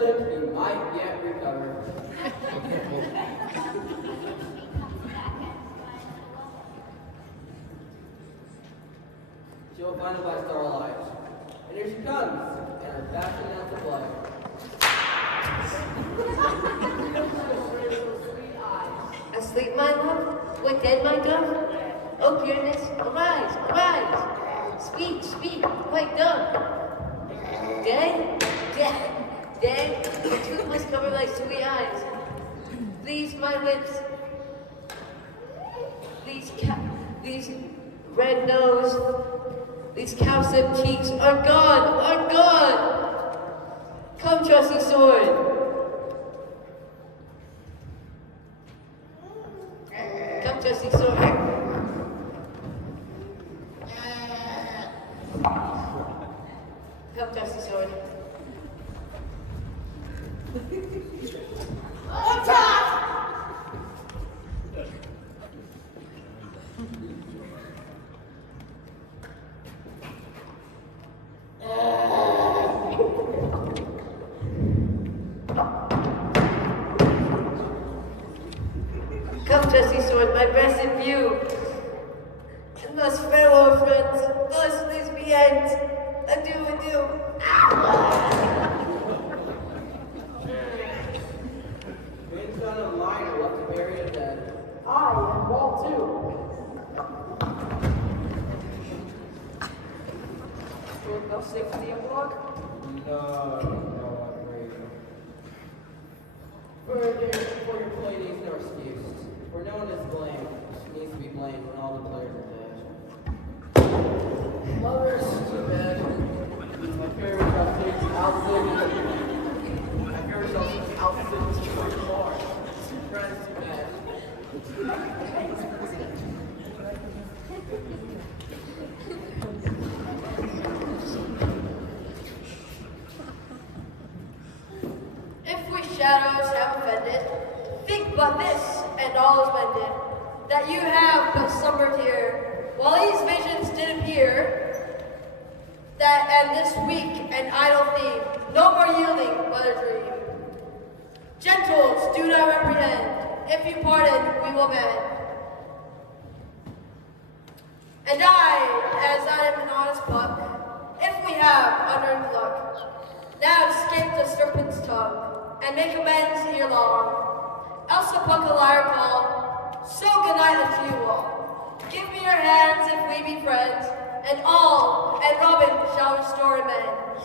urgent, he might yet recover. She'll find it by starlight. And here she comes, and her bashing out the blood. Asleep, my love? What, dead, my dove? Oh, pureness, arise, arise! Speak, speak, quite dove! Dead? Dead? Dead? The truth must cover thy sweet eyes. These, my lips, these red nose, these cowslip cheeks are gone, are gone! Come, trusty sword! Come, trusty sword! Come, trusty sword. Come, trusty sword, my breast in view. And thus farewell, friends. Thus leaves me end. Adieu, adieu. Man's got a miner left to bury a dead. I and Walt too. Short no 60 o'clock? No, I'm afraid. For your play needs no excuse. For no one is blamed. She needs to be blamed when all the players are dead. Lovers, too bad. My favorite shall take outfit. My favorite shall take outfit too far. Friends, too bad. If we shadows have offended, think but this, and all is mended, that you have but slumbered here, while these visions did appear, that and this weak and idle theme, no more yielding but a dream. Gentles, do not reprehend, if you pardon, we will mend. And as I am an honest buck, if we have unearned luck, now escape the serpent's tongue, and make amends ere long. Else the buck a liar call, so good night unto you all. Give me your hands if we be friends, and Robin shall restore amends.